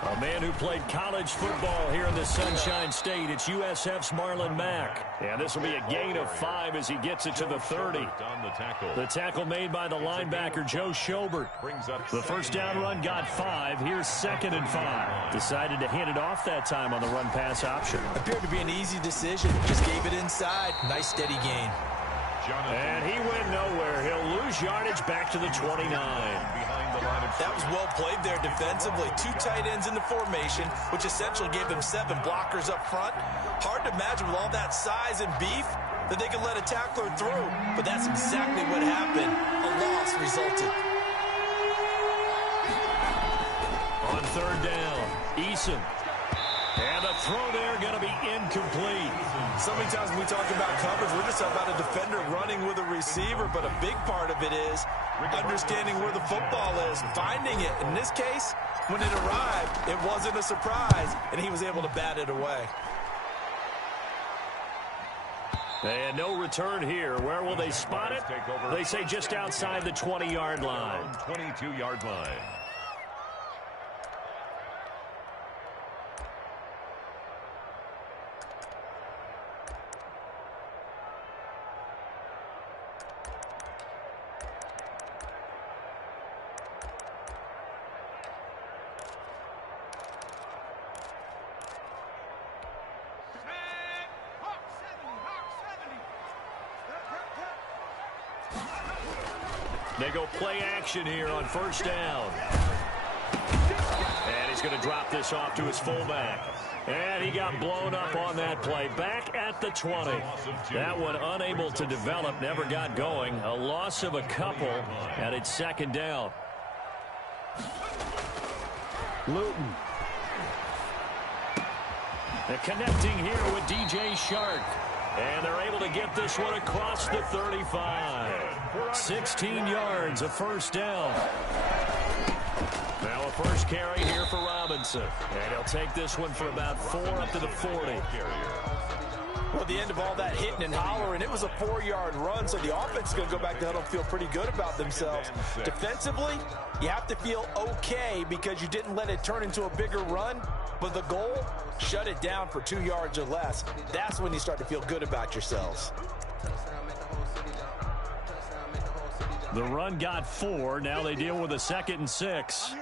A man who played college football here in the Sunshine State. It's USF's Marlon Mack. And this will be a gain of 5 as he gets it to the 30. The tackle made by the linebacker, Joe Schobert. The first down run got 5. Here's 2nd and 5. Decided to hand it off that time on the run-pass option. Appeared to be an easy decision. Just gave it inside. Nice steady gain. And he went nowhere. He'll lose yardage back to the 29. That was well played there defensively. 2 tight ends in the formation, which essentially gave them 7 blockers up front. Hard to imagine with all that size and beef that they could let a tackler through. But that's exactly what happened. A loss resulted. On 3rd down, Eason. And the throw there going to be incomplete. So many times when we talk about coverage, we're just about a defender running with a receiver, but a big part of it is understanding where the football is, finding it. In this case, when it arrived, it wasn't a surprise, and he was able to bat it away. And no return here. Where will they spot it? They say just outside the 20-yard line. 22-yard line. They go play action here on 1st down. And he's going to drop this off to his fullback. And he got blown up on that play. Back at the 20. That one unable to develop, never got going. A loss of a couple, and it's 2nd down. Luton. They're connecting here with DJ Shark. And they're able to get this one across the 35. 16 yards, a 1st down. Now a first carry here for Robinson. And he'll take this one for about 4 up to the 40. Well, the end of all that hitting and hollering, it was a 4-yard run, so the offense is going to go back to huddle and feel pretty good about themselves. Defensively, you have to feel okay because you didn't let it turn into a bigger run, but the goal, shut it down for 2 yards or less. That's when you start to feel good about yourselves. The run got 4. Now they deal with a 2nd and 6.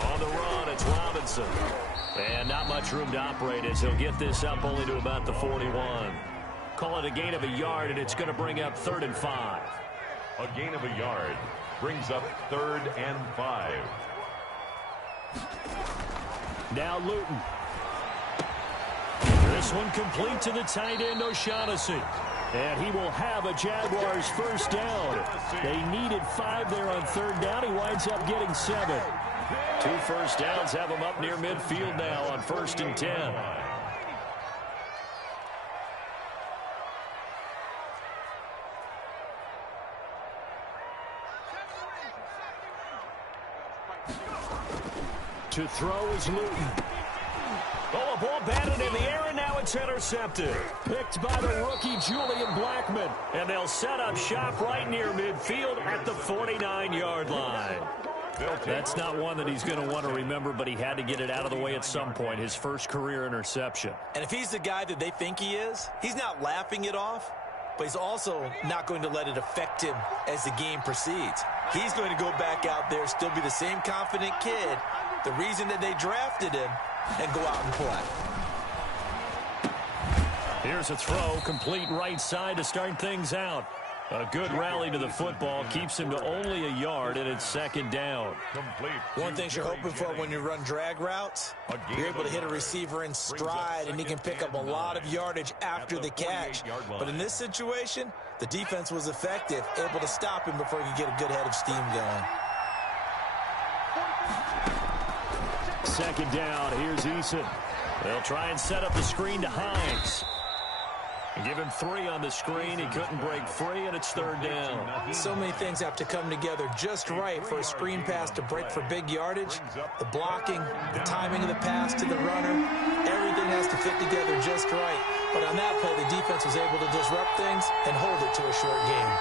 On the run, it's Robinson. And not much room to operate as he'll get this up only to about the 41. Call it a gain of a yard, and it's going to bring up 3rd and 5. A gain of a yard brings up 3rd and 5. Now Luton. This one complete to the tight end, O'Shaughnessy. And he will have a Jaguars 1st down. They needed 5 there on 3rd down. He winds up getting 7. 2 first downs have him up near midfield now on 1st and 10. To throw is Luton. Oh, a ball batted in the air, and now it's intercepted. Picked by the rookie, Julian Blackman. And they'll set up shop right near midfield at the 49-yard line. That's not one that he's going to want to remember, but he had to get it out of the way at some point, his first career interception. And if he's the guy that they think he is, he's not laughing it off, but he's also not going to let it affect him as the game proceeds. He's going to go back out there, still be the same confident kid, the reason that they drafted him, and go out and play. Here's a throw, complete right side to start things out. A good rally to the football keeps him to only a yard, and it's 2nd down. One thing you're hoping for when you run drag routes, you're able to hit a receiver in stride, and he can pick up a lot of yardage after the catch. But in this situation, the defense was effective, able to stop him before he could get a good head of steam going. 2nd down, here's Eason. They'll try and set up the screen to Hines. And give him 3 on the screen. He couldn't break free, and it's 3rd down. So many things have to come together just right for a screen pass to break for big yardage. The blocking, the timing of the pass to the runner, everything has to fit together just right. But on that play, the defense was able to disrupt things and hold it to a short game.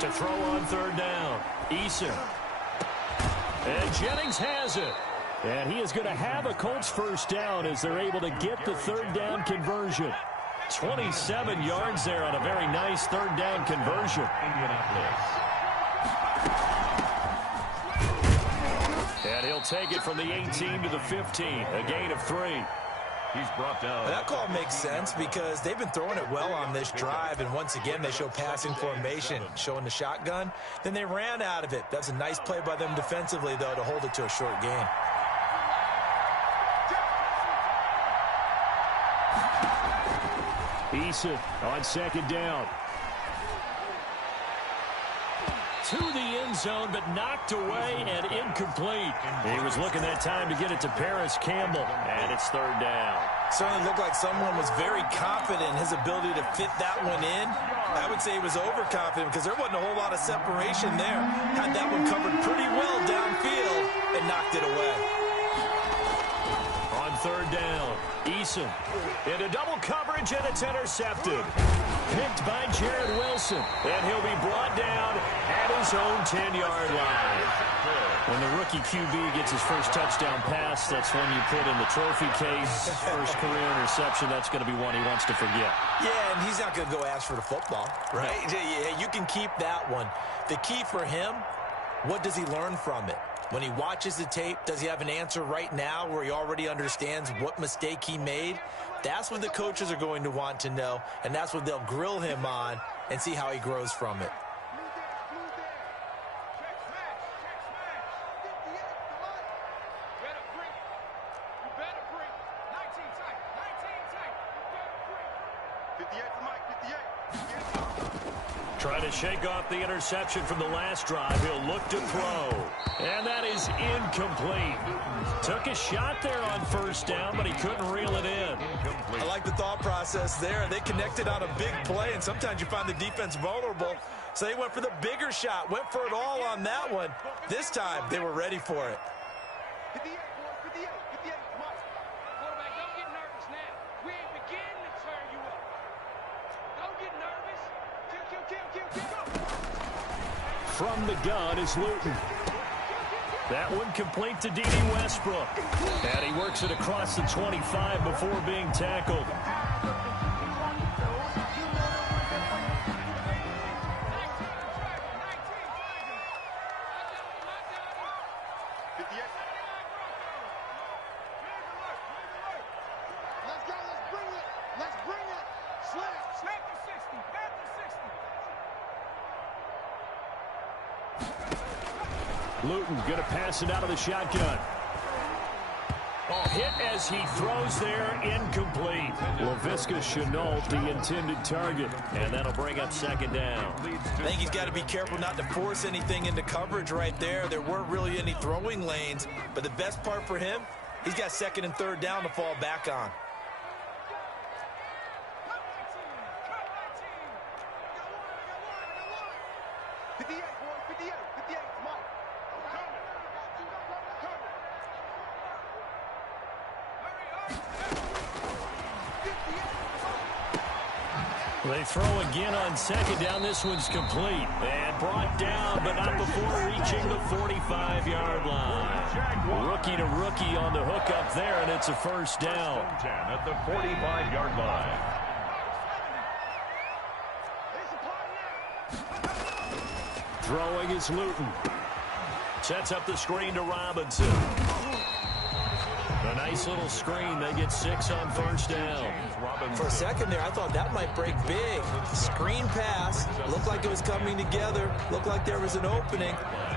To throw on third down, Eason. And Jennings has it. And he is going to have a Colts first down as they're able to get the third down conversion. 27 yards there on a very nice third down conversion. And he'll take it from the 18 to the 15, a gain of 3. He's brought down. That call makes sense because they've been throwing it well on this drive, and once again they show passing formation, showing the shotgun. Then they ran out of it. That's a nice play by them defensively, though, to hold it to a short gain. Eason on second down. To the end zone, but knocked away and incomplete. He was looking that time to get it to Paris Campbell, and it's third down. Certainly looked like someone was very confident in his ability to fit that one in. I would say he was overconfident because there wasn't a whole lot of separation there. Had that one covered pretty well downfield and knocked it away. On third down, Eason into double coverage, and it's intercepted. Picked by Jared Wilson, and he'll be brought down at his own 10-yard line. When the rookie QB gets his first touchdown pass, that's when you put in the trophy case. First career interception, that's going to be one he wants to forget. Yeah, and he's not going to go ask for the football, right? Yeah, you can keep that one. The key for him, what does he learn from it? When he watches the tape, does he have an answer right now where he already understands what mistake he made? That's what the coaches are going to want to know, and that's what they'll grill him on and see how he grows from it. Trying to shake off the interception from the last drive. He'll look to throw. And that is incomplete. Took a shot there on first down, but he couldn't reel it in. I like the thought process there. They connected on a big play, and sometimes you find the defense vulnerable. So they went for the bigger shot, went for it all on that one. This time, they were ready for it. From the gun is Luton. That one complete to D.D. Westbrook. And he works it across the 25 before being tackled. Luton going to pass it out of the shotgun. Oh, hit as he throws there, incomplete. Laviska Shenault, the intended target, and that'll bring up second down. I think he's got to be careful not to force anything into coverage right there. There weren't really any throwing lanes, but the best part for him, he's got second and third down to fall back on. They throw again on second down. This one's complete. And brought down, but not before reaching the 45-yard line. Rookie to rookie on the hook up there, and it's a first down. 10 at the 45-yard line. Throwing is Luton. Sets up the screen to Robinson. A nice little screen. They get 6 on first down. For a second there, I thought that might break big. Screen pass. Looked like it was coming together. Looked like there was an opening.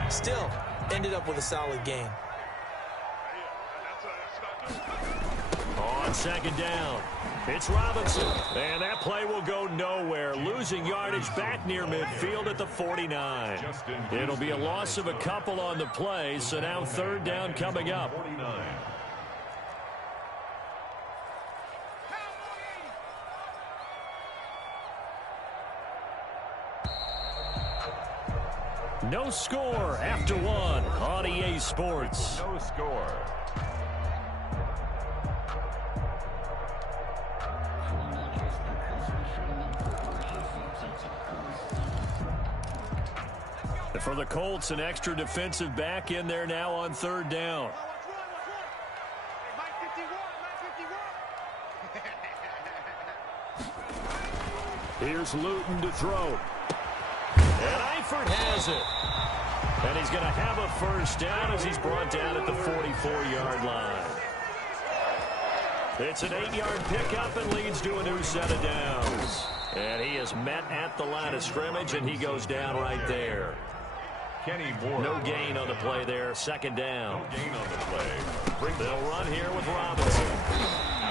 Still, ended up with a solid gain. On second down, it's Robinson. And that play will go nowhere. Losing yardage back near midfield at the 49. It'll be a loss of a couple on the play, so now third down coming up. 49. No score after one on EA Sports. No score. For the Colts, an extra defensive back in there now on third down. Here's Luton to throw. And Eifert has it. And he's going to have a first down as he's brought down at the 44-yard line. It's an 8-yard pickup and leads to a new set of downs. And he is met at the line of scrimmage, and he goes down right there. No gain on the play there. Second down. No gain on the play. They'll run here with Robinson.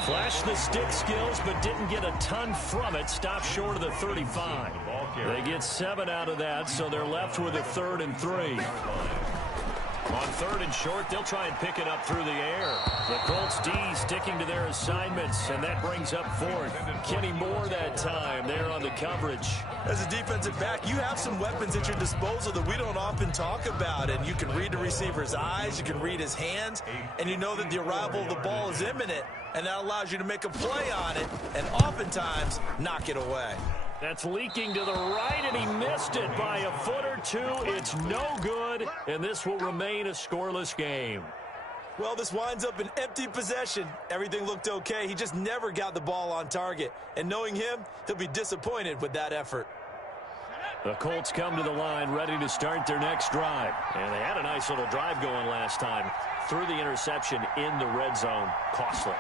Flashed the stick skills, but didn't get a ton from it. Stopped short of the 35. They get 7 out of that, so they're left with a 3rd and 3. On 3rd and short, they'll try and pick it up through the air. The Colts D sticking to their assignments, and that brings up 4th. Kenny Moore that time there on the coverage. As a defensive back, you have some weapons at your disposal that we don't often talk about, and you can read the receiver's eyes, you can read his hands, and you know that the arrival of the ball is imminent, and that allows you to make a play on it and oftentimes knock it away. That's leaking to the right, and he missed it by a foot or two. It's no good, and this will remain a scoreless game. Well, this winds up an empty possession. Everything looked okay. He just never got the ball on target. And knowing him, he'll be disappointed with that effort. The Colts come to the line ready to start their next drive. And they had a nice little drive going last time. Threw the interception in the red zone. Costly.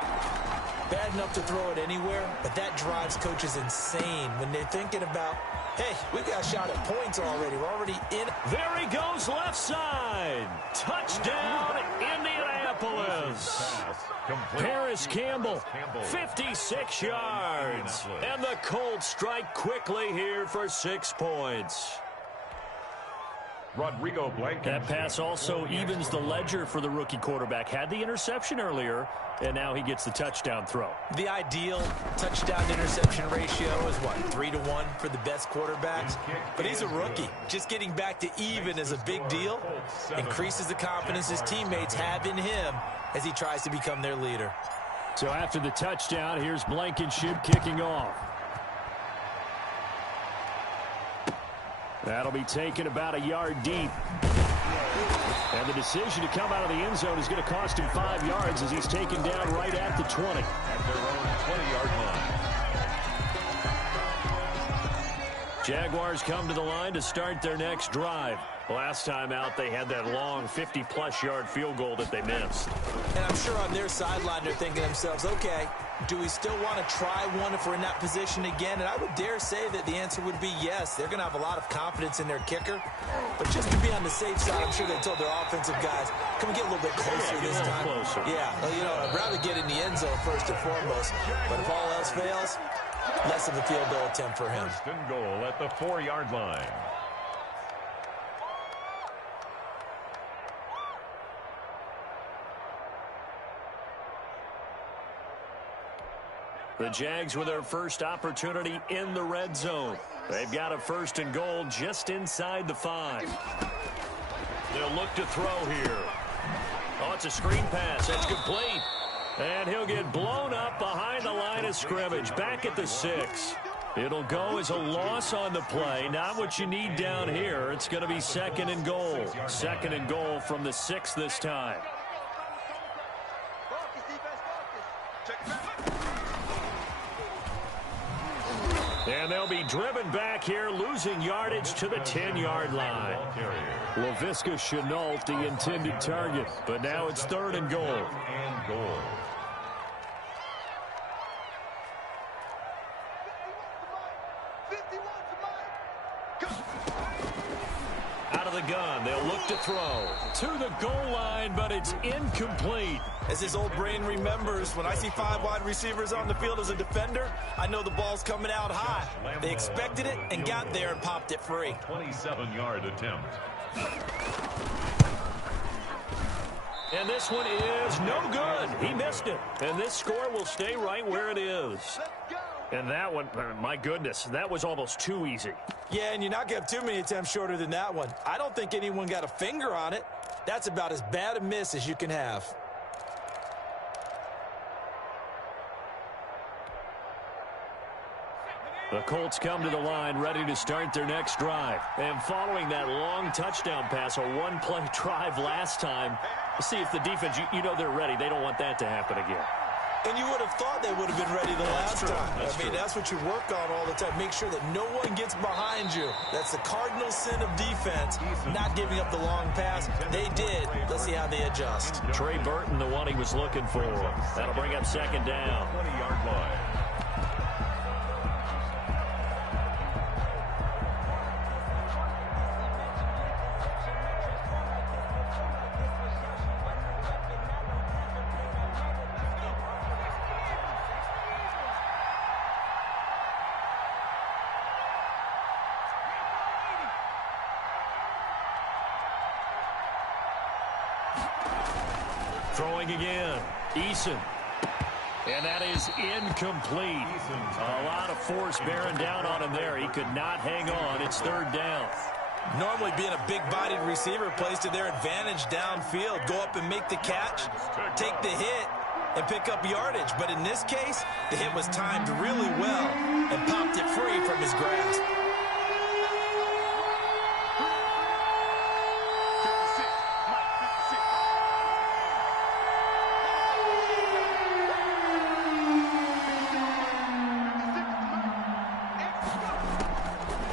Bad enough to throw it anywhere, but that drives coaches insane when they're thinking about, hey, we got a shot at points already. We're already in. There he goes left side. Touchdown, Indianapolis. Paris Campbell, 56 yards. And the Colts strike quickly here for 6 points. Rodrigo Blankenship. That pass also evens the ledger for the rookie quarterback. Had the interception earlier, and now he gets the touchdown throw. The ideal touchdown-to-interception ratio is, what, 3-to-1 for the best quarterbacks? But he's a rookie. Just getting back to even is a big deal. Increases the confidence his teammates have in him as he tries to become their leader. So after the touchdown, here's Blankenship kicking off. That'll be taken about a yard deep. And the decision to come out of the end zone is going to cost him 5 yards as he's taken down right at the 20. At their own 20-yard line. Jaguars come to the line to start their next drive. Last time out, they had that long 50-plus yard field goal that they missed. And I'm sure on their sideline, they're thinking to themselves, okay, do we still want to try one if we're in that position again? And I would dare say that the answer would be yes. They're going to have a lot of confidence in their kicker. But just to be on the safe side, I'm sure they told their offensive guys, can we get a little bit closer this time? Closer. Yeah, well, you know, I'd rather get in the end zone first and foremost. But if all else fails, less of a field goal attempt for him. First and goal at the 4-yard line. The Jags with their first opportunity in the red zone. They've got a 1st and goal just inside the 5. They'll look to throw here. Oh, it's a screen pass. That's complete. And he'll get blown up behind the line of scrimmage. Back at the 6. It'll go as a loss on the play. Not what you need down here. It's going to be 2nd and goal. 2nd and goal from the 6 this time. And they'll be driven back here, losing yardage to the 10-yard line. Laviska Shenault, the intended target, but now it's 3rd and goal. Out of the gun, they'll look to throw to the goal line, but it's incomplete. As his old brain remembers, when I see 5 wide receivers on the field as a defender, I know the ball's coming out high. They expected it and got there and popped it free. 27-yard attempt. And this one is no good. He missed it. And this score will stay right where it is. And that one, my goodness, that was almost too easy. Yeah, and you're not going to have too many attempts shorter than that one. I don't think anyone got a finger on it. That's about as bad a miss as you can have. The Colts come to the line ready to start their next drive. And following that long touchdown pass, a one-play drive last time, see if the defense, you know they're ready. They don't want that to happen again. And you would have thought they would have been ready the last time. That's what you work on all the time. Make sure that no one gets behind you. That's the cardinal sin of defense, not giving up the long pass. They did. Let's see how they adjust. Trey Burton, the one he was looking for. That'll bring up second down. 20-yard line. Throwing again. Eason. And that is incomplete. A lot of force bearing down on him there. He could not hang on. It's third down. Normally being a big-bodied receiver plays to their advantage downfield. Go up and make the catch, take the hit, and pick up yardage. But in this case, the hit was timed really well and popped it free from his grasp.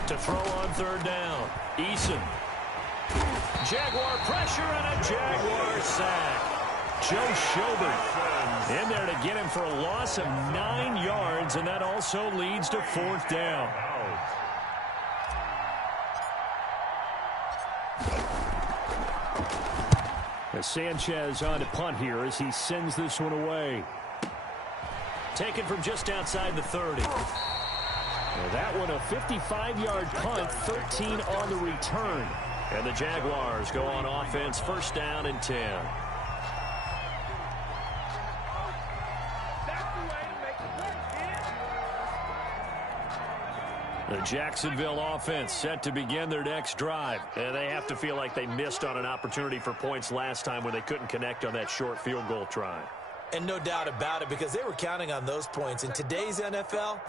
To throw on third down. Eason. Jaguar pressure and a Jaguar sack. Joe Schobert in there to get him for a loss of 9 yards, and that also leads to fourth down. As Sanchez on to punt here as he sends this one away. Taken from just outside the 30. Well, that one a 55-yard punt, 13 on the return. And the Jaguars go on offense, first down and 10. The Jacksonville offense set to begin their next drive. And they have to feel like they missed on an opportunity for points last time when they couldn't connect on that short field goal try. And no doubt about it, because they were counting on those points. In today's NFL,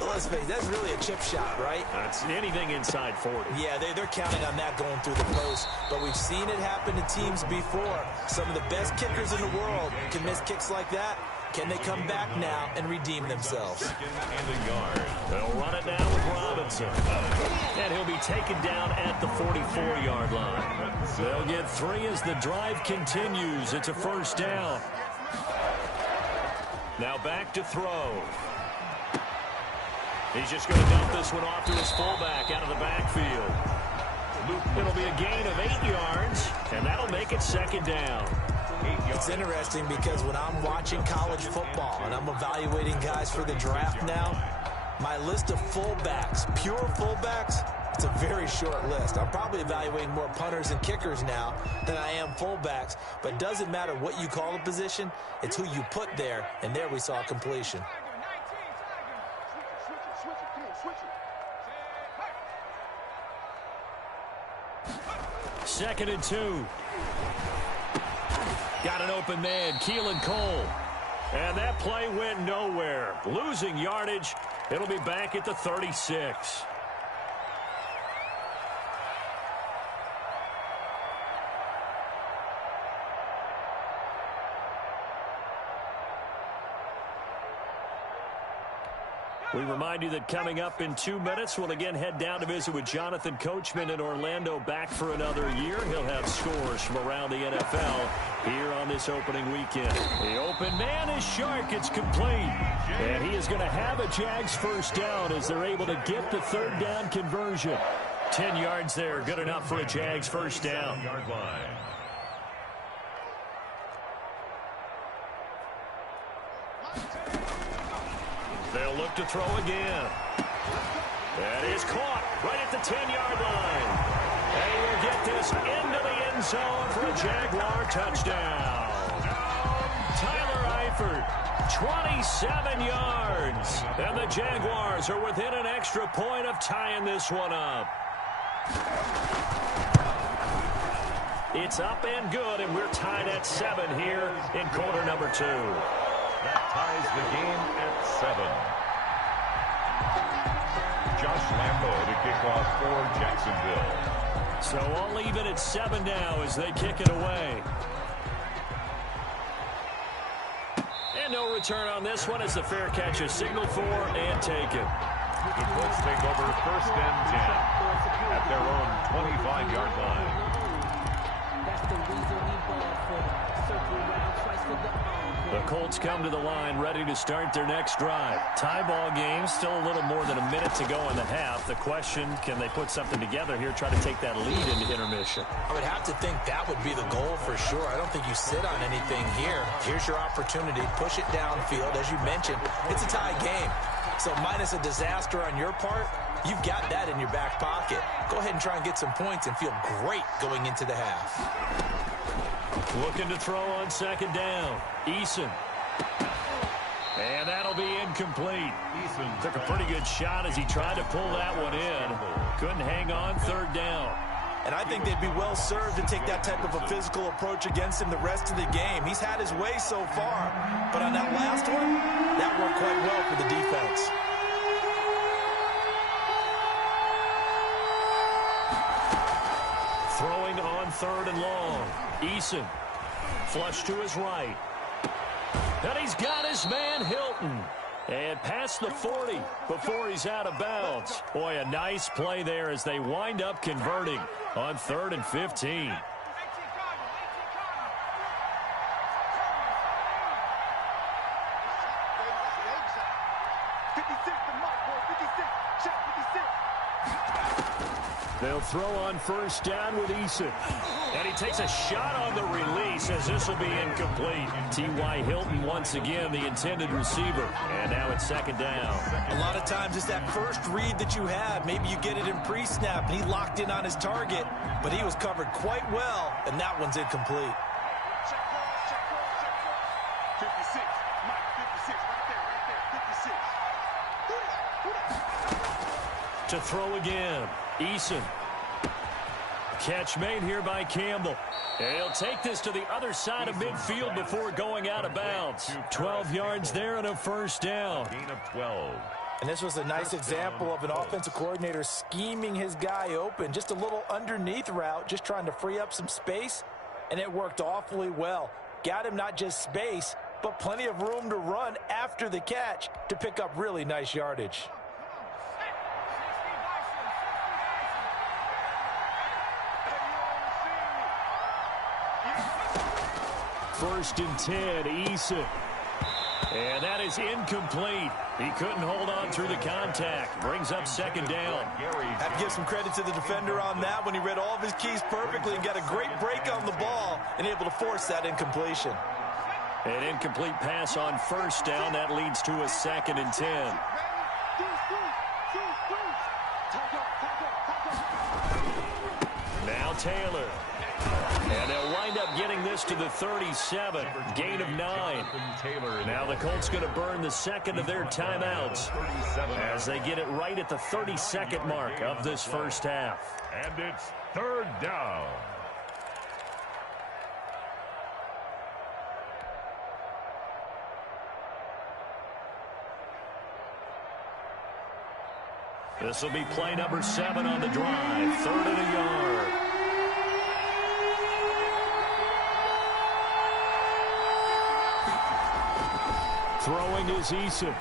let's face it, that's really a chip shot, right? That's anything inside 40. Yeah, they're counting on that going through the post. But we've seen it happen to teams before. Some of the best kickers in the world can miss kicks like that. Can they come back now and redeem themselves? Second and a yard. They'll run it down with Robinson. And he'll be taken down at the 44-yard line. They'll get 3 as the drive continues. It's a first down. Now back to throw. He's just going to dump this one off to his fullback out of the backfield. It'll be a gain of 8 yards, and that'll make it second down. It's interesting because when I'm watching college football and I'm evaluating guys for the draft now, my list of fullbacks, pure fullbacks, it's a very short list. I'm probably evaluating more punters and kickers now than I am fullbacks, but it doesn't matter what you call the position, it's who you put there, and there we saw completion. Second and 2. Got an open man, Keelan Cole. And that play went nowhere. Losing yardage. It'll be back at the 36. We remind you that coming up in 2 minutes, we'll again head down to visit with Jonathan Coachman in Orlando, back for another year. He'll have scores from around the NFL here on this opening weekend. The open man is Shark. It's complete. And he is going to have a Jags first down as they're able to get the third down conversion. 10 yards there, good enough for a Jags first down. Yard line. They'll look to throw again. That is caught right at the 10-yard line. And he will get this into the end zone for a Jaguar touchdown. Tyler Eifert, 27 yards. And the Jaguars are within an extra point of tying this one up. It's up and good, and we're tied at 7 here in quarter number 2. That ties the game at 7. Josh Lambo to kick off for Jacksonville. So all even at 7 now as they kick it away. And no return on this one as the fair catch is signaled for and taken. The Colts take over 1st and 10 at their own 25-yard line. That's the reason we ball for them. Circle around twice for the The Colts come to the line ready to start their next drive. Tie ball game, still a little more than a minute to go in the half. The question, can they put something together here, try to take that lead into intermission? I would have to think that would be the goal for sure. I don't think you sit on anything here. Here's your opportunity. Push it downfield. As you mentioned, it's a tie game. So minus a disaster on your part, you've got that in your back pocket. Go ahead and try and get some points and feel great going into the half. Looking to throw on 2nd down. Eason. And that'll be incomplete. Eason took a pretty good shot as he tried to pull that one in. Couldn't hang on 3rd down. And I think they'd be well served to take that type of a physical approach against him the rest of the game. He's had his way so far. But on that last one, that worked quite well for the defense. Throwing on 3rd and long. Eason. Flush to his right. And he's got his man Hilton. And past the 40 before he's out of bounds. Boy, a nice play there as they wind up converting on 3rd and 15. They'll throw on 1st down with Eason. And he takes a shot on the release as this will be incomplete. T.Y. Hilton once again the intended receiver. And now it's 2nd down. A lot of times it's that first read that you have. Maybe you get it in pre-snap and he locked in on his target. But he was covered quite well, and that one's incomplete. Check 56. Mike, 56. Right there. 56. To throw again. Eason. Catch made here by Campbell. And he'll take this to the other side of midfield before going out of bounds. 12 yards there and a 1st down. Gain of 12. And this was a nice example of an offensive coordinator scheming his guy open. Just a little underneath route, just trying to free up some space. And it worked awfully well. Got him not just space, but plenty of room to run after the catch to pick up really nice yardage. 1st and 10, Eason. And that is incomplete. He couldn't hold on through the contact. Brings up 2nd down. Have to give some credit to the defender on that when he read all of his keys perfectly and got a great break on the ball and able to force that incompletion. An incomplete pass on 1st down. That leads to a 2nd and 10. Now Taylor. And they'll wind up getting this to the 37. Gain of 9. Now the Colts going to burn the 2nd of their timeouts as they get it right at the 32nd mark of this 1st half. And it's 3rd down. This will be play number 7 on the drive. 3rd and a yard. Throwing is Eason.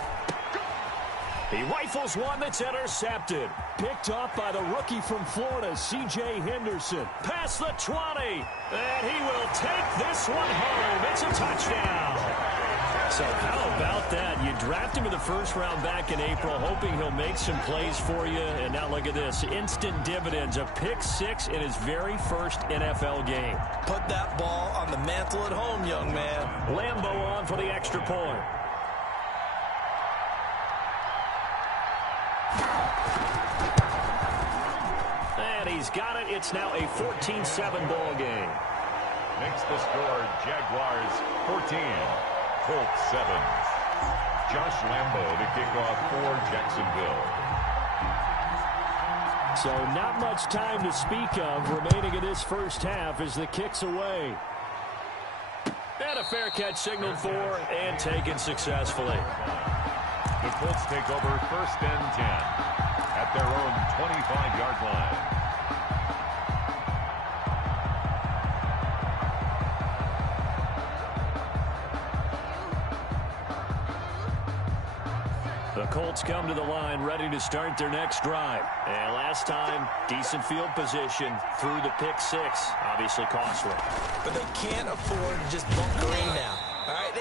He rifles one that's intercepted. Picked off by the rookie from Florida, C.J. Henderson. Past the 20. And he will take this one home. It's a touchdown. So how about that? You draft him in the 1st round back in April, hoping he'll make some plays for you. And now look at this. Instant dividends. A pick 6 in his very first NFL game. Put that ball on the mantle at home, young man. Lambo on for the extra point. And he's got it. It's now a 14-7 ball game. Makes the score Jaguars 14, Colts 7. Josh Lambo to kick off for Jacksonville. So not much time to speak of remaining in this 1st half as the kick's away. And a fair catch signaled for and taken successfully. The Colts take over 1st and 10 at their own 25-yard line. The Colts come to the line ready to start their next drive. And last time, decent field position through the pick six. Obviously costly. But they can't afford to just bunker in now. All right,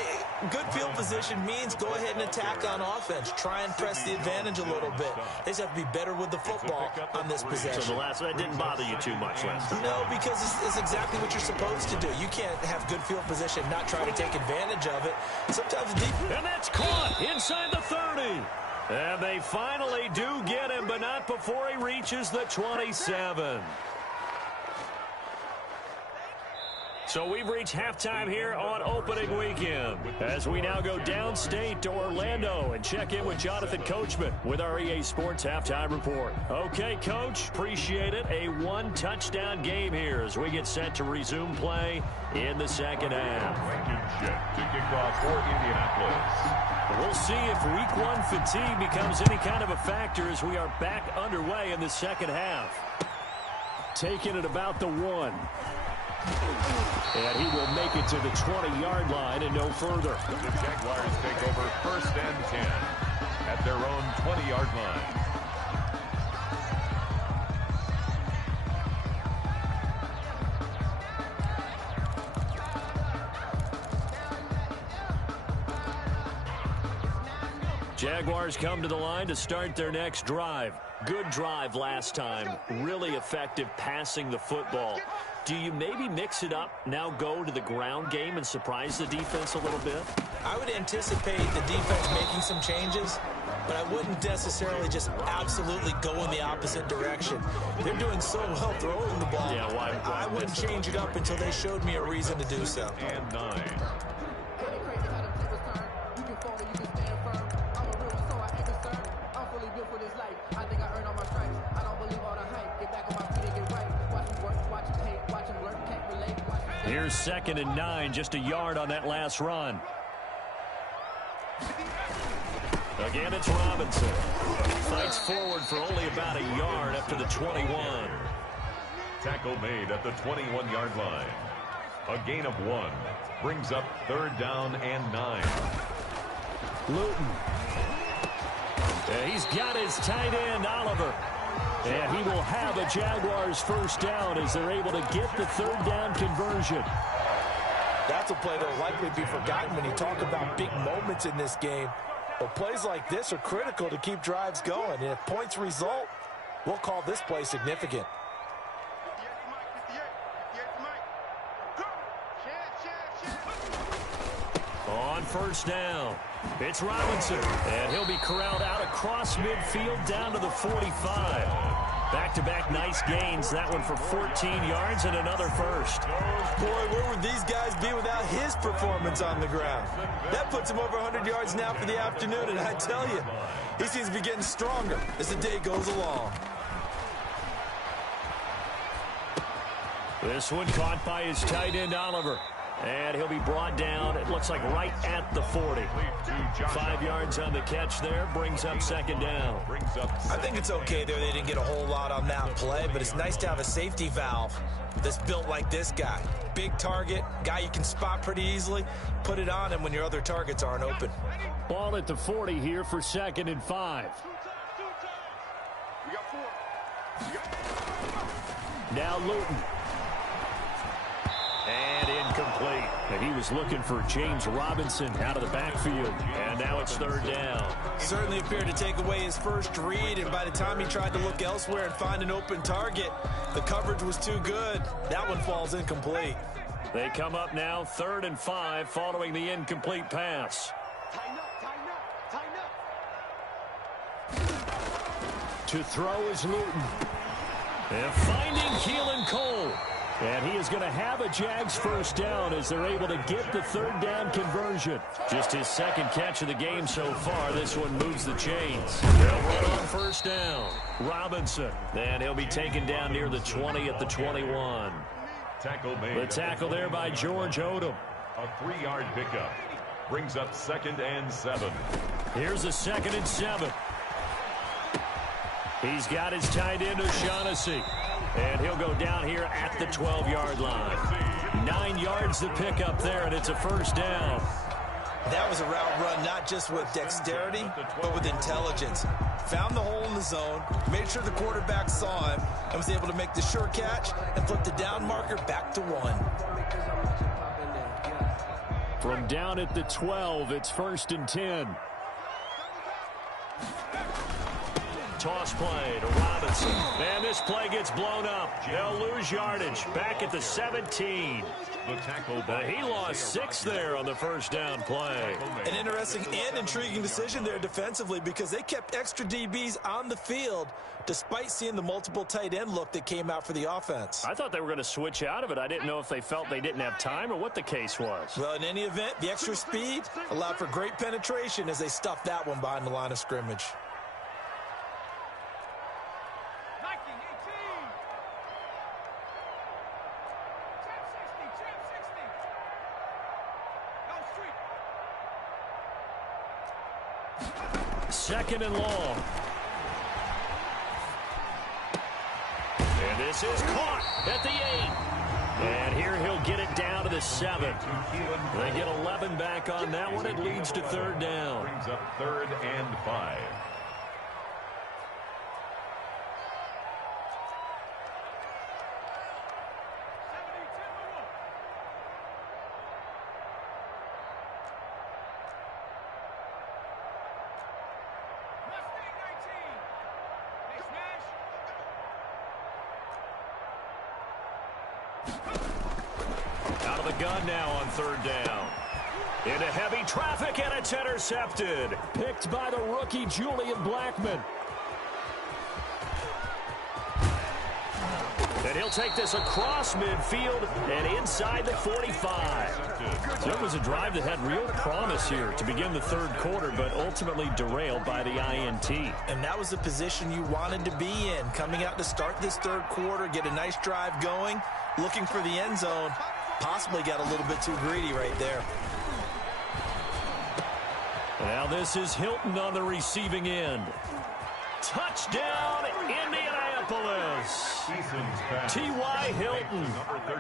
good field position means go ahead and attack on offense. Try and press the advantage a little bit. They just have to be better with the football on this possession. So that didn't bother you too much last time? No, because it's exactly what you're supposed to do. You can't have good field position, not try to take advantage of it. Sometimes deep. And that's caught inside the 30. And they finally do get him, but not before he reaches the 27. So we've reached halftime here on opening weekend as we now go downstate to Orlando and check in with Jonathan Coachman with our EA Sports Halftime Report. Okay, Coach, appreciate it. A one-touchdown game here as we get set to resume play in the second half. To kick off for Indianapolis. We'll see if week one fatigue becomes any kind of a factor as we are back underway in the second half. Taking it about the 1. And he will make it to the 20-yard line and no further. The Jaguars take over 1st and 10 at their own 20-yard line. Jaguars come to the line to start their next drive. Good drive last time. Really effective passing the football. Do you maybe mix it up, now go to the ground game and surprise the defense a little bit? I would anticipate the defense making some changes, but I wouldn't necessarily just absolutely go in the opposite direction. They're doing so well throwing the ball. Yeah, why I wouldn't change it up until they showed me a reason to do so. And 9. Here's 2nd and 9, just a yard on that last run. Again, it's Robinson. Fights forward for only about a yard up to the 21. Tackle made at the 21-yard line. A gain of 1 brings up 3rd down and 9. Luton. He's got his tight end, Oliver. And he will have a Jaguars first down as they're able to get the 3rd down conversion. That's a play that will likely be forgotten when you talk about big moments in this game. But plays like this are critical to keep drives going. And if points result, we'll call this play significant. On first down, it's Robinson. And he'll be corralled out across midfield down to the 45. Back-to-back nice gains. That one for 14 yards and another first. Boy, where would these guys be without his performance on the ground? That puts him over 100 yards now for the afternoon, and I tell you, he seems to be getting stronger as the day goes along. This one caught by his tight end, Oliver. And he'll be brought down, it looks like right at the 40. 5 yards on the catch there, brings up 2nd down. I think it's okay there. They didn't get a whole lot on that play, but it's nice to have a safety valve that's built like this guy. Big target, guy you can spot pretty easily. Put it on him when your other targets aren't open. Ball at the 40 here for 2nd and 5. Now Luton. And incomplete. And he was looking for James Robinson out of the backfield. And now it's 3rd down. Certainly appeared to take away his first read, and by the time he tried to look elsewhere and find an open target, the coverage was too good. That one falls incomplete. They come up now 3rd and 5 following the incomplete pass. To throw is Luton. And finding Keelan Cole. And he is going to have a Jags first down as they're able to get the 3rd down conversion. Just his 2nd catch of the game so far. This one moves the chains. They'll run on first down. Robinson. And he'll be taken down near the 20 at the 21. Tackle made. The tackle there by George Odom. A 3-yard pickup. Brings up 2nd and 7. Here's a 2nd and 7. He's got his tight end, O'Shaughnessy. And he'll go down here at the 12-yard line. 9 yards to pick up there, and it's a first down. That was a route run not just with dexterity, but with intelligence. Found the hole in the zone, made sure the quarterback saw him, and was able to make the sure catch and flip the down marker back to 1. From down at the 12, it's 1st and 10. Toss play to Robinson. And this play gets blown up. They'll lose yardage. Back at the 17. He lost 6 there on the first down play. An interesting and intriguing decision there defensively because they kept extra DBs on the field despite seeing the multiple tight end look that came out for the offense. I thought they were going to switch out of it. I didn't know if they felt they didn't have time or what the case was. Well, in any event, the extra speed allowed for great penetration as they stuffed that one behind the line of scrimmage. Second and long. And this is caught at the 8. And here he'll get it down to the 7. They get 11 back on that one. It leads to 3rd down. Brings up 3rd and 5. Out of the gun now on 3rd down. Into heavy traffic, and it's intercepted. Picked by the rookie, Julian Blackmon. And he'll take this across midfield and inside the 45. So it was a drive that had real promise here to begin the 3rd quarter, but ultimately derailed by the INT. And that was the position you wanted to be in. Coming out to start this 3rd quarter, get a nice drive going, looking for the end zone. Possibly got a little bit too greedy right there. Now this is Hilton on the receiving end. Touchdown, Indianapolis. T.Y. Hilton,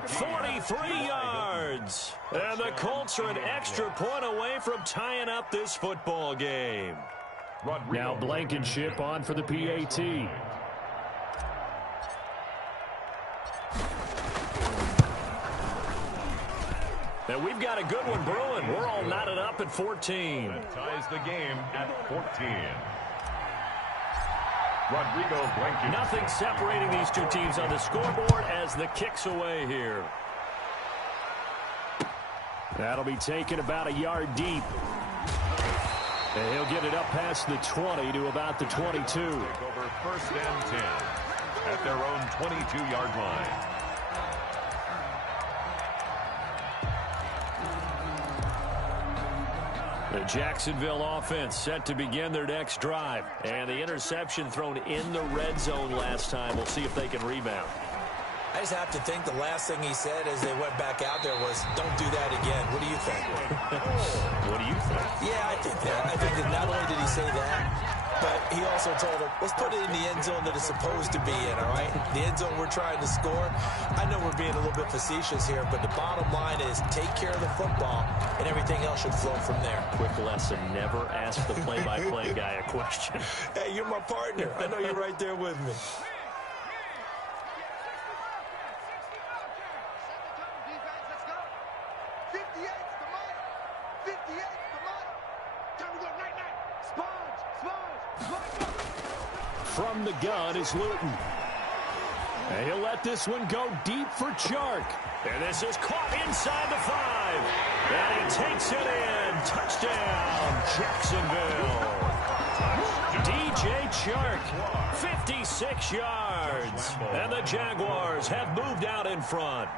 43 yards. And the Colts are an extra point away from tying up this football game. Now Blankenship on for the PAT. And we've got a good one brewing. We're all knotted up at 14. Ties the game at 14. Rodrigo Blankenship. Nothing separating these two teams on the scoreboard as the kick's away here. That'll be taken about a yard deep. And he'll get it up past the 20 to about the 22. Take over 1st and 10 at their own 22-yard line. The Jacksonville offense set to begin their next drive. And the interception thrown in the red zone last time. We'll see if they can rebound. I just have to think the last thing he said as they went back out there was, don't do that again. What do you think? What do you think? Yeah, I think that. I think that not only did he say that, but he also told him, let's put it in the end zone that it's supposed to be in, all right? The end zone we're trying to score. I know we're being a little bit facetious here, but the bottom line is take care of the football, and everything else should flow from there. Quick lesson, never ask the play-by-play guy a question. Hey, you're my partner. I know you're right there with me. From the gun is Luton. And he'll let this one go deep for Chark. And this is caught inside the 5. And he takes it in. Touchdown, Jacksonville. DJ Chark, 56 yards. And the Jaguars have moved out in front.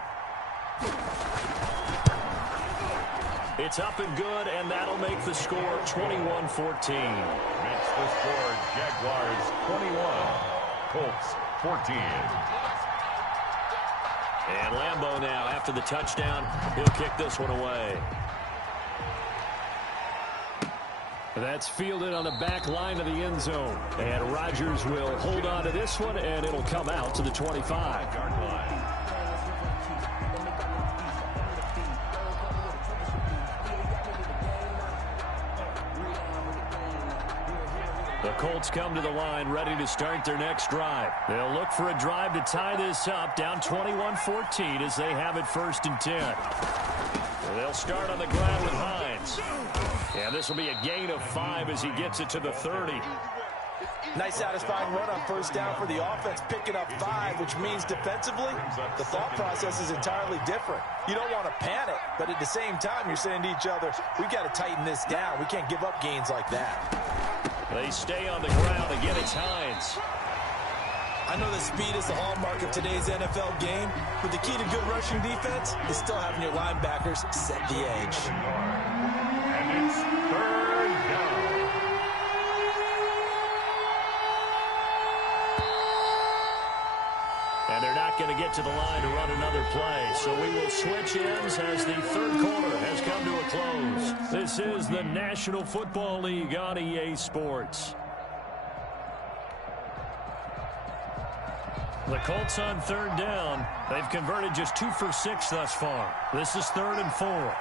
It's up and good, and that'll make the score 21-14. Makes the score Jaguars 21, Colts 14. And Lambeau now, after the touchdown, he'll kick this one away. That's fielded on the back line of the end zone. And Rodgers will hold on to this one, and it'll come out to the 25-yard line. The Colts come to the line ready to start their next drive. They'll look for a drive to tie this up, down 21-14 as they have it 1st and 10. They'll start on the ground with Hines. And this will be a gain of 5 as he gets it to the 30. Nice satisfying run on 1st down for the offense, picking up 5, which means defensively, the thought process is entirely different. You don't want to panic, but at the same time, you're saying to each other, we've got to tighten this down. We can't give up gains like that. They stay on the ground. Again, it's Hines. I know that speed is the hallmark of today's NFL game, but the key to good rushing defense is still having your linebackers set the edge. And it's 3rd down. And they're not going to get to the line to run another play. So we will switch ends as the 3rd quarter has come to a close. This is the National Football League on EA Sports. The Colts on 3rd down. They've converted just 2 for 6 thus far. This is 3rd and 4.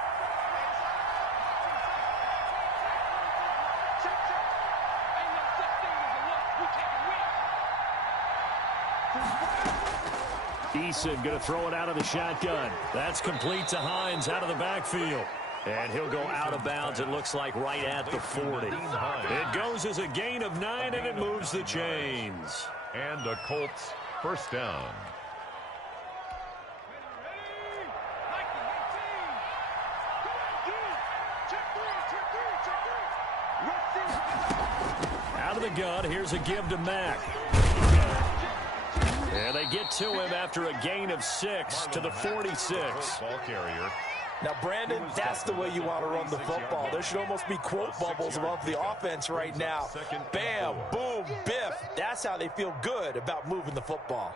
Eason going to throw it out of the shotgun. That's complete to Hines out of the backfield. And he'll go out of bounds, it looks like, right at the 40. It goes as a gain of 9, and it moves the chains. And the Colts 1st down. Out of the gun, here's a give to Mack. And they get to him after a gain of 6 to the 46. Ball carrier. Now, Brandon, that's the way you want to run the football. There should almost be quote bubbles above the offense right now. Bam, boom, biff. That's how they feel good about moving the football.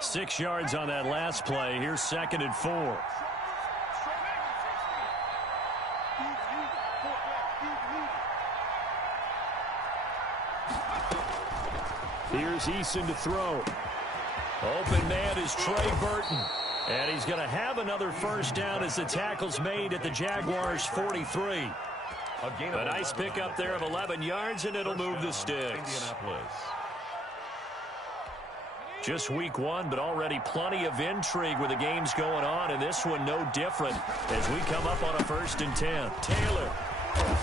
Six yards on that last play. Here's 2nd and 4. Here's Eason to throw. Open man is Trey Burton. And he's going to have another 1st down as the tackle's made at the Jaguars' 43. A nice pickup there of 11 yards, and it'll move the sticks. Just week 1, but already plenty of intrigue with the games going on, and this one no different as we come up on a 1st and 10. Taylor.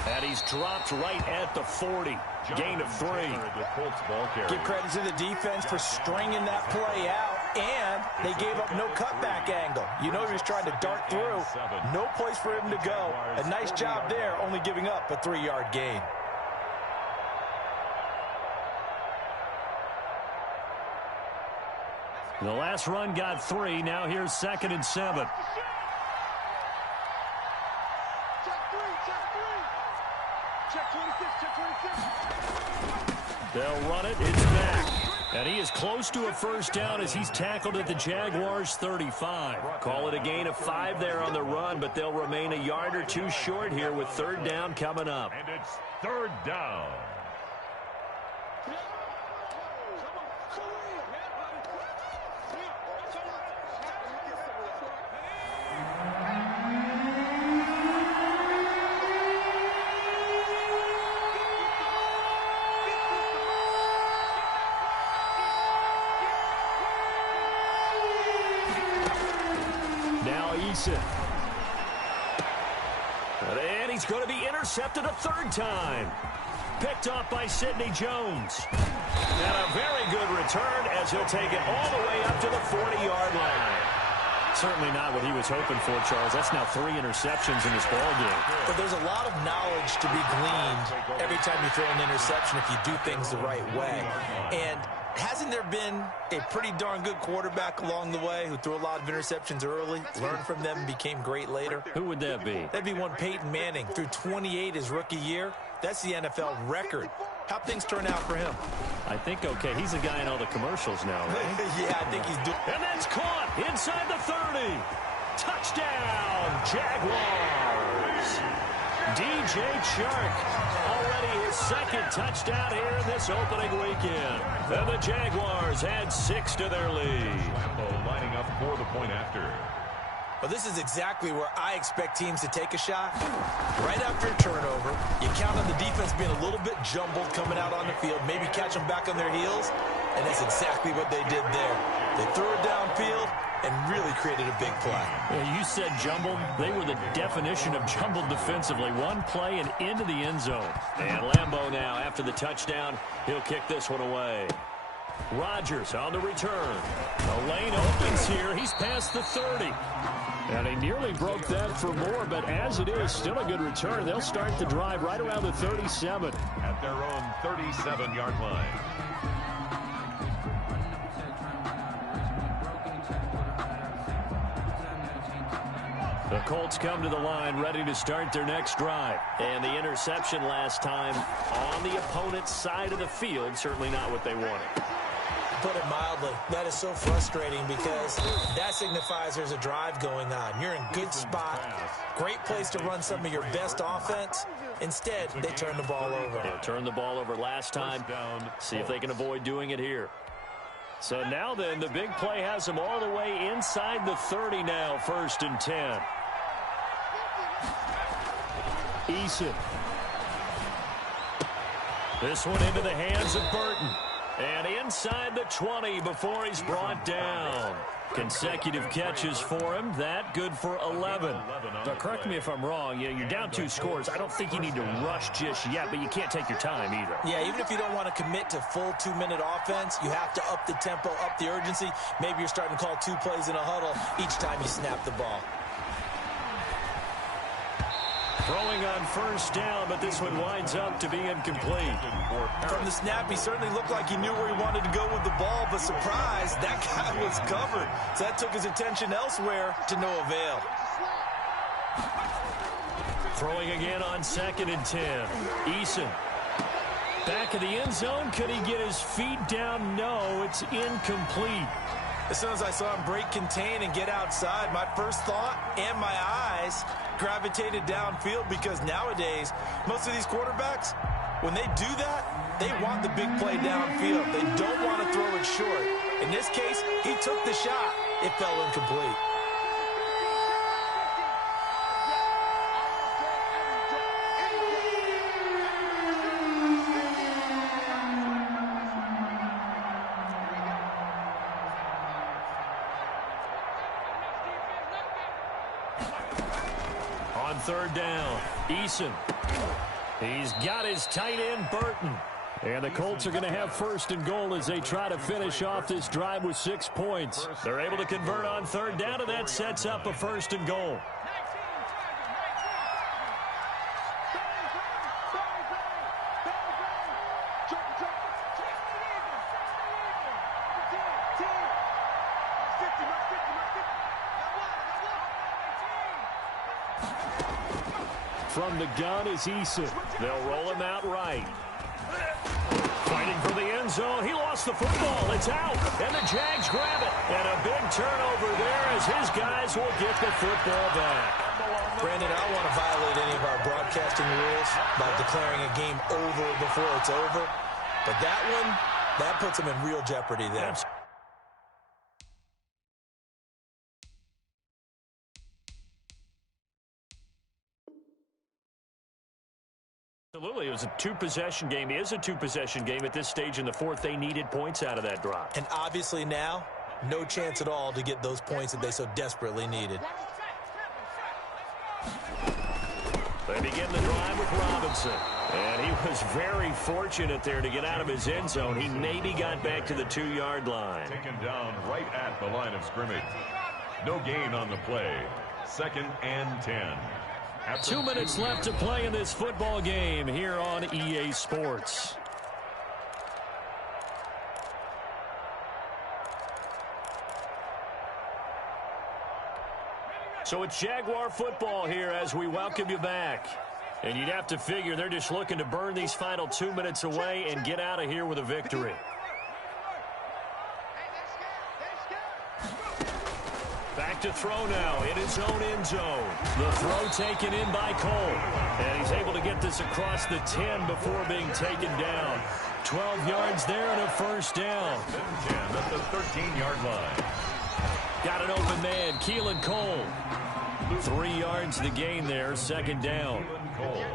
And he's dropped right at the 40. Gain of 3. Give credit to the defense for stringing that play out, and they gave up no cutback angle. You know he was trying to dart through. No place for him to go. A nice job there, only giving up a 3-yard gain. The last run got 3. Now here's 2nd and 7. They'll run it. It's back. And he is close to a 1st down as he's tackled at the Jaguars' 35. Call it a gain of 5 there on the run, but they'll remain a yard or 2 short here with 3rd down coming up. And it's 3rd down. And he's going to be intercepted a 3rd time. Picked off by Sidney Jones. And a very good return as he'll take it all the way up to the 40-yard line. Certainly not what he was hoping for, Charles. That's now 3 interceptions in this ballgame. But there's a lot of knowledge to be gleaned every time you throw an interception if you do things the right way. And hasn't there been a pretty darn good quarterback along the way who threw a lot of interceptions early, learned from them, and became great later? Who would that be? That'd be one Peyton Manning. Threw 28 his rookie year. That's the NFL record. How'd things turn out for him? I think okay. He's a guy in all the commercials now, right? Yeah, I think he's doing. And that's caught inside the 30. Touchdown, Jaguars. DJ Chark, already his second touchdown here in this opening weekend. And the Jaguars add 6 to their lead. Lambeau lining up for the point after. Well, this is exactly where I expect teams to take a shot. Right after a turnover, you count on the defense being a little bit jumbled coming out on the field, maybe catch them back on their heels, and that's exactly what they did there. They threw it downfield and really created a big play. Yeah, you said jumbled. They were the definition of jumbled defensively. One play and into the end zone. And Lambeau now, after the touchdown, he'll kick this one away. Rodgers on the return. The lane opens here. He's past the 30. And he nearly broke that for more, but as it is, still a good return. They'll start the drive right around the 37. At their own 37-yard line. The Colts come to the line ready to start their next drive. And the interception last time on the opponent's side of the field, certainly not what they wanted. Put it mildly, that is so frustrating because that signifies there's a drive going on. You're in good spot, great place to run some of your best offense. Instead, they turn the ball over. They turned the ball over last time. See if they can avoid doing it here. So now then, the big play has them all the way inside the 30 now, 1st and 10. Eason. This one into the hands of Burton. And inside the 20 before he's brought down. Consecutive catches for him. That good for 11. Now, correct me if I'm wrong. You're down 2 scores. I don't think you need to rush just yet, but you can't take your time either. Yeah, even if you don't want to commit to full 2-minute offense, you have to up the tempo, up the urgency. Maybe you're starting to call 2 plays in a huddle each time you snap the ball. Throwing on 1st down, but this one winds up to be incomplete. From the snap, he certainly looked like he knew where he wanted to go with the ball, but surprise, that guy was covered. So that took his attention elsewhere to no avail. Throwing again on 2nd and 10. Eason. Back of the end zone. Could he get his feet down? No, it's incomplete. As soon as I saw him break contain and get outside, my first thought and my eyes gravitated downfield because nowadays, most of these quarterbacks, when they do that, they want the big play downfield. They don't want to throw it short. In this case, he took the shot. It fell incomplete. On 3rd down, Eason. He's got his tight end, Burton. And the Colts are going to have 1st and goal as they try to finish off this drive with 6 points. They're able to convert on 3rd down, and that sets up a 1st and goal. From the gun is Eason. They'll roll him out right. Fighting for the end zone. He lost the football. It's out. And the Jags grab it. And a big turnover there as his guys will get the football back. Brandon, I don't want to violate any of our broadcasting rules by declaring a game over before it's over. But that one, that puts them in real jeopardy there. Absolutely. It was a 2-possession game. It is a 2-possession game at this stage in the 4th. They needed points out of that drive. And obviously now, no chance at all to get those points that they so desperately needed. They begin the drive with Robinson. And he was very fortunate there to get out of his end zone. He maybe got back to the 2-yard line. Taken down right at the line of scrimmage. No gain on the play. 2nd and 10. 2 minutes left to play in this football game here on EA Sports. So it's Jaguar football here as we welcome you back. And you'd have to figure they're just looking to burn these final 2 minutes away and get out of here with a victory. Back to throw now in his own end zone. The throw taken in by Cole. And he's able to get this across the 10 before being taken down. 12 yards there and a first down. 10 at the 13-yard line. Got an open man, Keelan Cole. 3 yards the gain there, second down. Cole.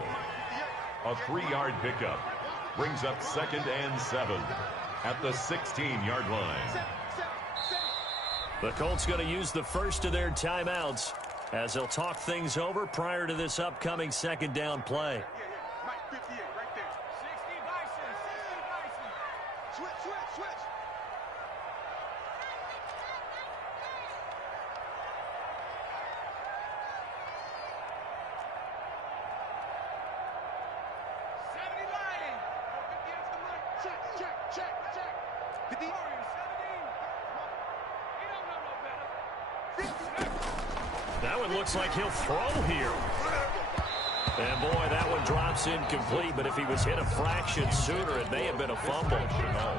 A 3-yard pickup. Brings up 2nd and 7 at the 16-yard line. The Colts going to use the first of their timeouts as they'll talk things over prior to this upcoming second down play. Mike 58 right there. 60 Bison, 60 Bison. Switch. That one looks like he'll throw here. And boy, that one drops incomplete, but if he was hit a fraction sooner, it may have been a fumble.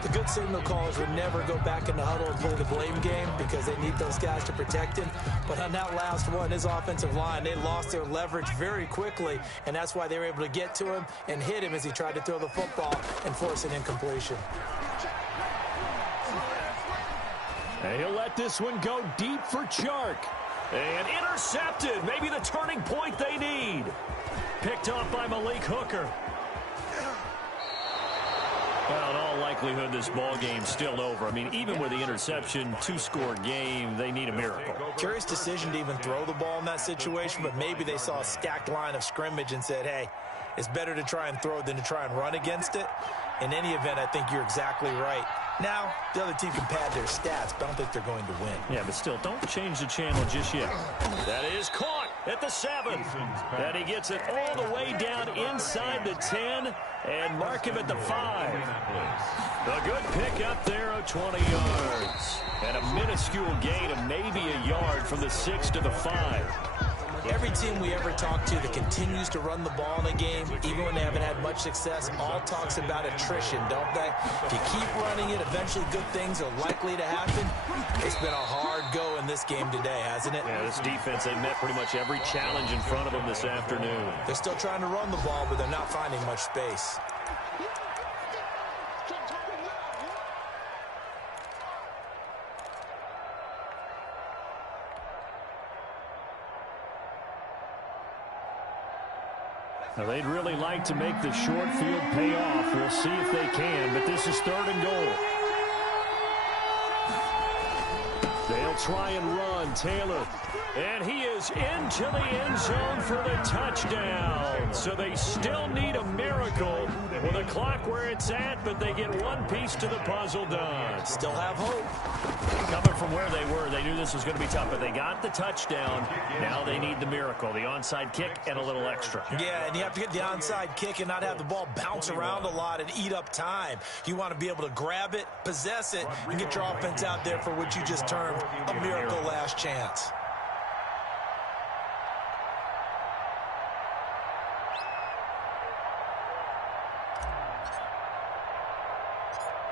The good signal callers would never go back in the huddle and play the blame game because they need those guys to protect him. But on that last one, his offensive line, they lost their leverage very quickly, and that's why they were able to get to him and hit him as he tried to throw the football and force an incompletion. And he'll let this one go deep for Chark. And intercepted. Maybe the turning point they need. Picked off by Malik Hooker. Well, in all likelihood, this ball game's still over. I mean, even with the interception, 2-score game, they need a miracle. Curious decision to even throw the ball in that situation, but maybe they saw a stacked line of scrimmage and said, hey, it's better to try and throw than to try and run against it. In any event, I think you're exactly right. Now, the other team can pad their stats, but I don't think they're going to win. Yeah, but still, don't change the channel just yet. That is caught at the 7. And he gets it all the way down inside the 10 and mark him at the 5. A good pick up there of 20 yards. And a minuscule gain of maybe a yard from the 6 to the 5. Every team we ever talk to that continues to run the ball in a game, even when they haven't had much success, all talks about attrition, don't they? If you keep running it, eventually good things are likely to happen. It's been a hard go in this game today, hasn't it? Yeah, this defense, they met pretty much every challenge in front of them this afternoon. They're still trying to run the ball, but they're not finding much space. Now, they'd really like to make the short field pay off. We'll see if they can, but this is 3rd and goal. They'll try and run. Taylor. And he is into the end zone for the touchdown. So they still need a miracle with the clock where it's at, but they get one piece to the puzzle done. Still have hope. Coming from where they were, they knew this was going to be tough, but they got the touchdown. Now they need the miracle, the onside kick and a little extra. Yeah, and you have to get the onside kick and not have the ball bounce around a lot and eat up time. You want to be able to grab it, possess it, and get your offense out there for what you just termed a miracle last chance.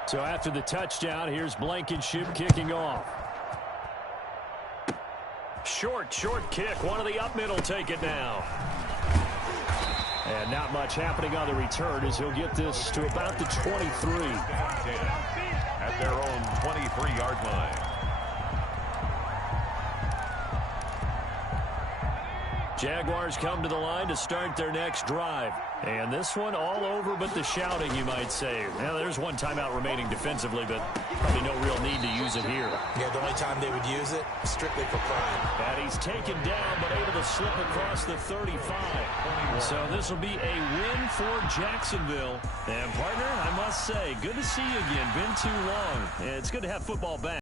So after the touchdown, here's Blankenship kicking off. Short kick. One of the up middle take it now. And not much happening on the return as he'll get this to about the 23. At their own 23-yard line. Jaguars come to the line to start their next drive. And this one all over but the shouting, you might say. Now, there's one timeout remaining defensively, but probably no real need to use it here. Yeah, the only time they would use it, strictly for pride. And he's taken down, but able to slip across the 35. So this will be a win for Jacksonville. And, partner, I must say, good to see you again. Been too long. It's good to have football back.